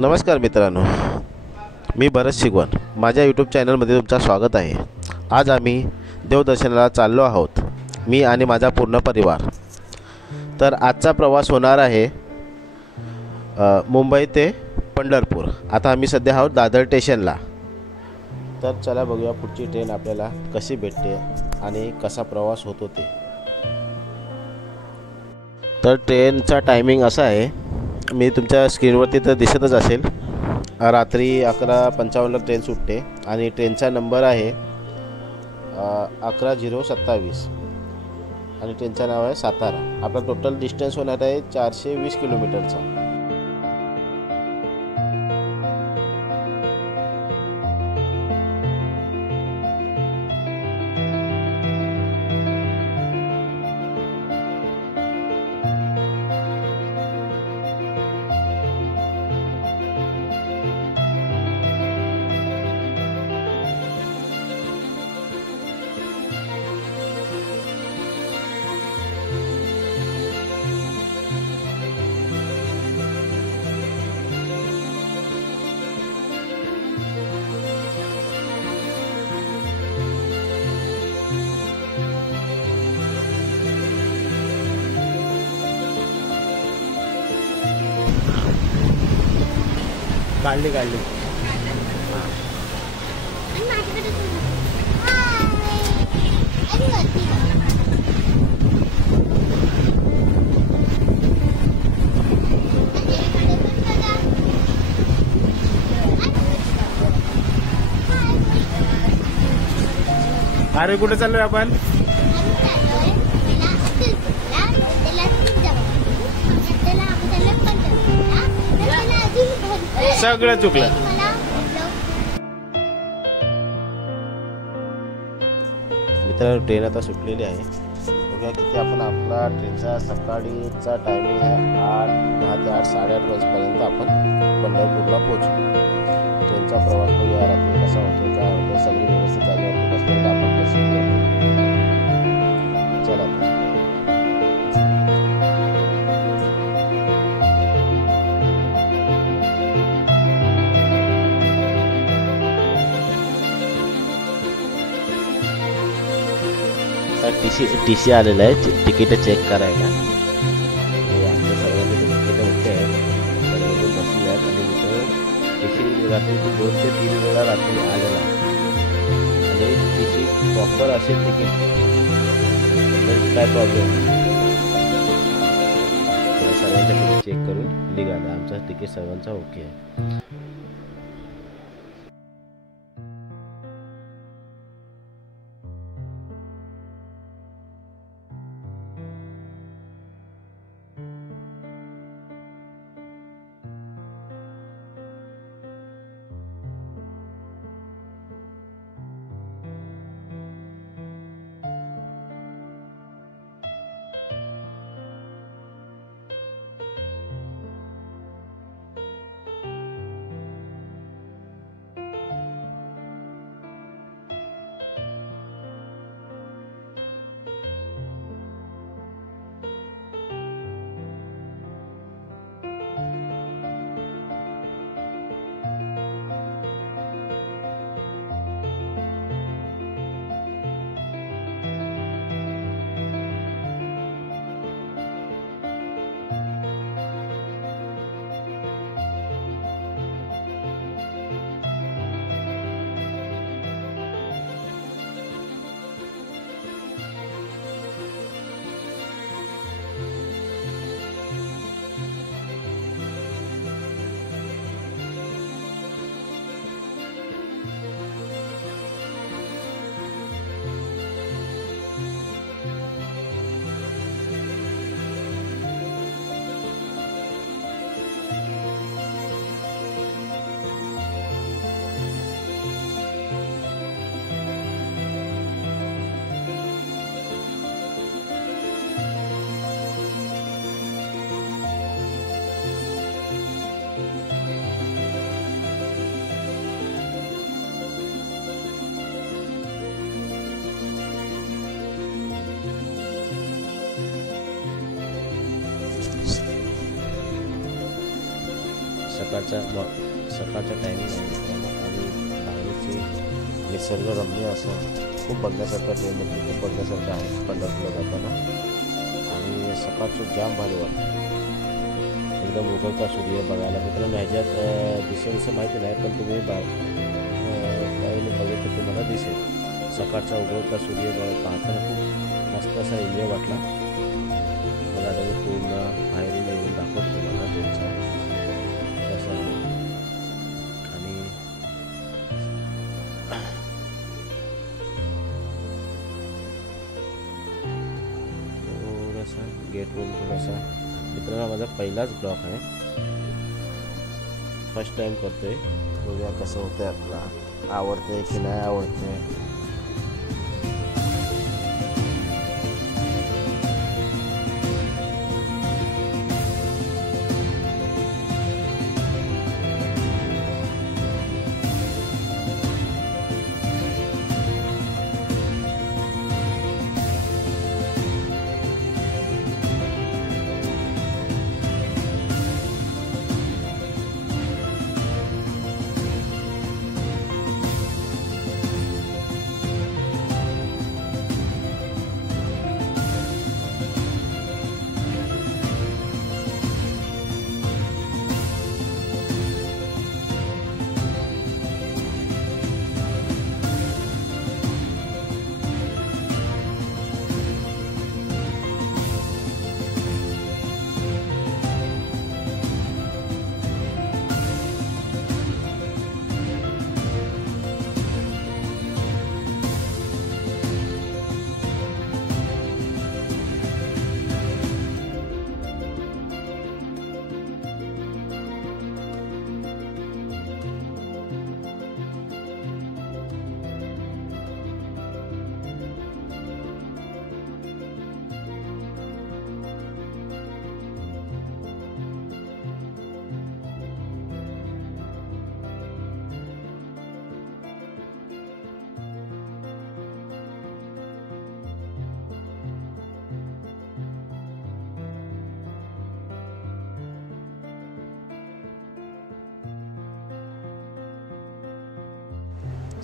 नमस्कार मित्रांनो, मी भरत शिगवण. माझ्या यूट्यूब चॅनलमध्ये तुमचं स्वागत आहे. आज आम्ही देवदर्शनाला चाललो आहोत, मी आणि माझा पूर्ण परिवार. तर आजचा प्रवास होणार आहे मुंबई ते पंढरपूर. आता आम्ही सध्या आहोत दादर स्टेशनला. तर चला बघूया पुढची ट्रेन आपल्याला कशी भेटते आणि कसा प्रवास होतो ते. तर ट्रेनचा टायमिंग असा आहे, मी तुमच्या स्क्रीनवरती तर दिसतच असेल. रात्री 11:55ला ट्रेन सुटते आणि ट्रेनचा नंबर आहे 11:027 आणि ट्रेनचं नाव आहे सातारा. आपला टोटल डिस्टन्स होणार आहे 420 किलोमीटरचा. काढली अरे कुठे चाललोय आपण? सगळं चुकलं. मित्रांनो, ट्रेन आता सुटलेली आहे. बघा किती आपण आपला ट्रेनचा सकाळीचा टायमिंग आहे 8:10 ते 8, 8:30 वाजेपर्यंत आपण पंढरपूरला पोहोचू. ट्रेनचा प्रवास बघूया रात्री कसा होतो, काय होतं, सगळी व्यवस्थित जागेवर बसलेलं आपण कसं चला. टी सी आलेला आहे तिकीट चेक करायला. आमच्या सर्वांचे तिकीट ओके आहेत, सर्व बसले आहेत आणि तिथं टी सी रात्री 2 ते 3 वेळा रात्री आलेला आहे आणि टी सी प्रॉपर असेल तिकीट तर काय प्रॉब्लेम सर्वांचं तिकीट चेक करून निघालं. आमचं तिकीट सर्वांचा ओके आहे. सकाळचा टायमिंग आहे मित्रांनो आणि बाहेरची निसर्गरम्य असं खूप बघण्यासारखं ट्रेनमध्ये खूप बघण्यासारखं आहे पंढरपूरला जाताना आणि सकाळचं जाम भारी वाटतं एकदम उगवता सूर्य बघायला मित्रांनो. ह्याच्यात दिसेल असं माहिती नाही पण तुम्ही काही बघितलं तुम्हाला दिसेल सकाळचा उगवता सूर्य पाहताना खूप मस्त असा एन्जॉय वाटला. मला आता पूर्ण बाहेरून येऊन दाखवतो तुम्हाला त्यांचा कसं आहे आणि थोडासा गेटवरून थोडासा मित्रांनो माझा पहिलाच ब्लॉग आहे, फर्स्ट टाइम करतोय. बघूया कसं होतंय आपला, आवडतंय की नाही आवडतंय.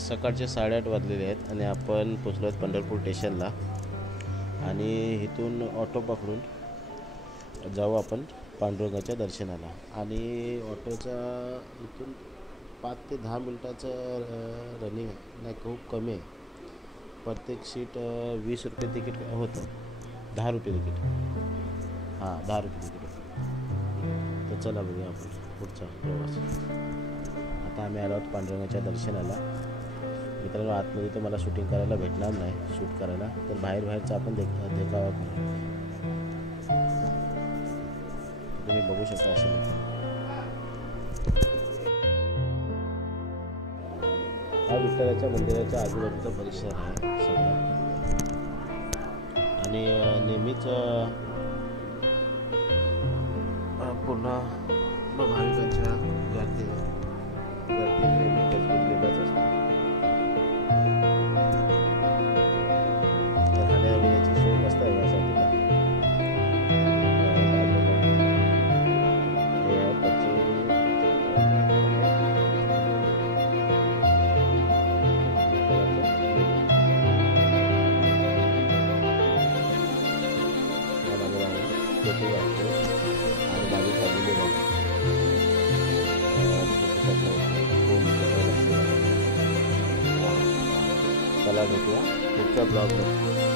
सकाळचे 8:30 वाजलेले आहेत आणि आपण पोचलो आहोत पंढरपूर स्टेशनला आणि इथून ऑटो पकडून जाऊ आपण पांडुरंगाच्या दर्शनाला. आणि ऑटोचा इथून 5 ते 10 मिनटाचं रनिंग नाही, खूप कमी आहे. प्रत्येक सीट 20 रुपये तिकीट होतं, 10 रुपये तिकीट, हां 10 रुपये तिकीट होतं. तर चला बघूया आपण पुढचा प्रवास. आता आम्ही आलो आहोत पांडुरंगाच्या दर्शनाला. मित्रांनो आतमध्ये तर मला शूटिंग करायला भेटणार नाही, शूट करायला, तर बाहेरचा आपण देखावा करू. तुम्ही बघू शकता असं. हा विठ्ठलाच्या मंदिराच्या आजूबाजूचा परिसर आहे सगळा आणि नेहमीच पूर्ण भाविकांच्या गर्दी नेहमी गजबजलेलाच असतो. खाण्यापिण्याची सोय मस्त आहे यासाठी. आणि माझी फॅमिली चला भेटूया पुढच्या ब्लॉगमध्ये.